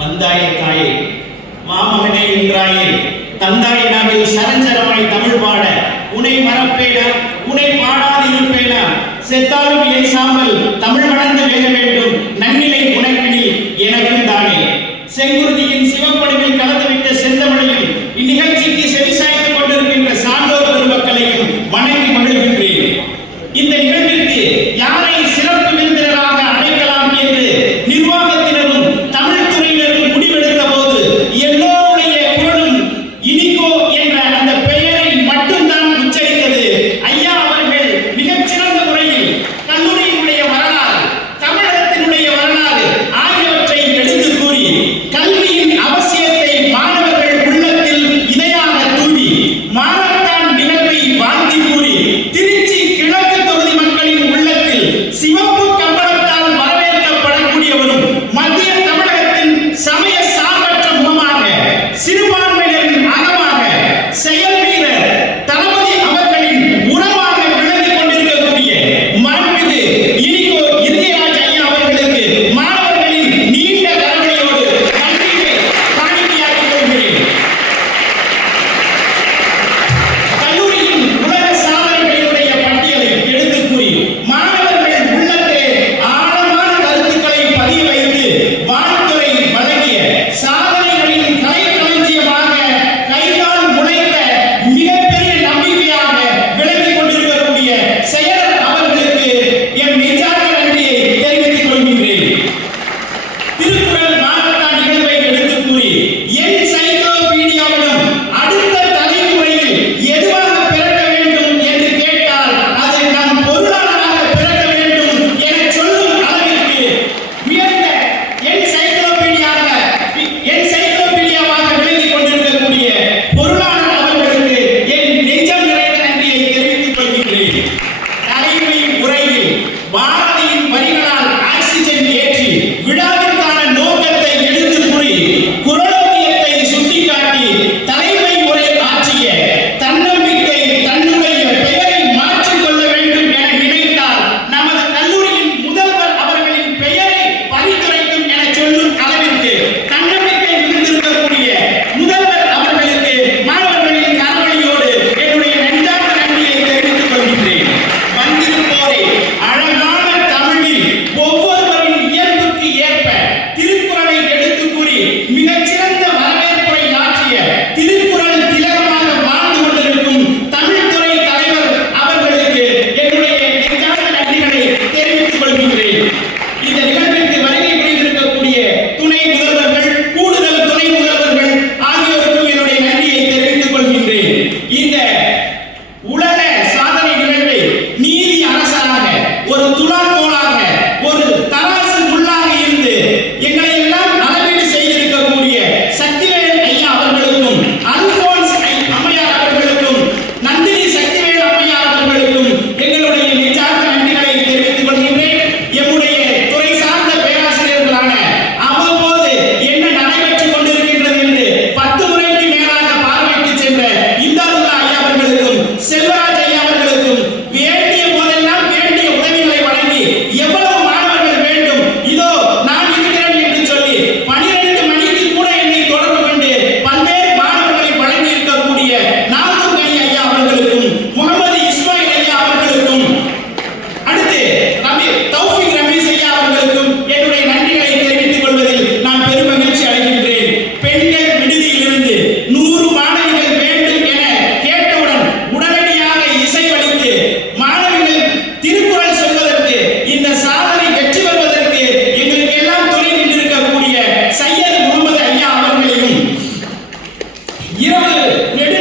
வந்தாய தாயே. மாமகனே என்றாயே தந்தாய் நாவில் சரஞ்சரமாய் தமிழ் பாட. உனை மறப்பேன? உனை பாடாது இருப்பேனா செத்தாலும் என் சாமல் தமிழ் மணந்து வேகமே நெடு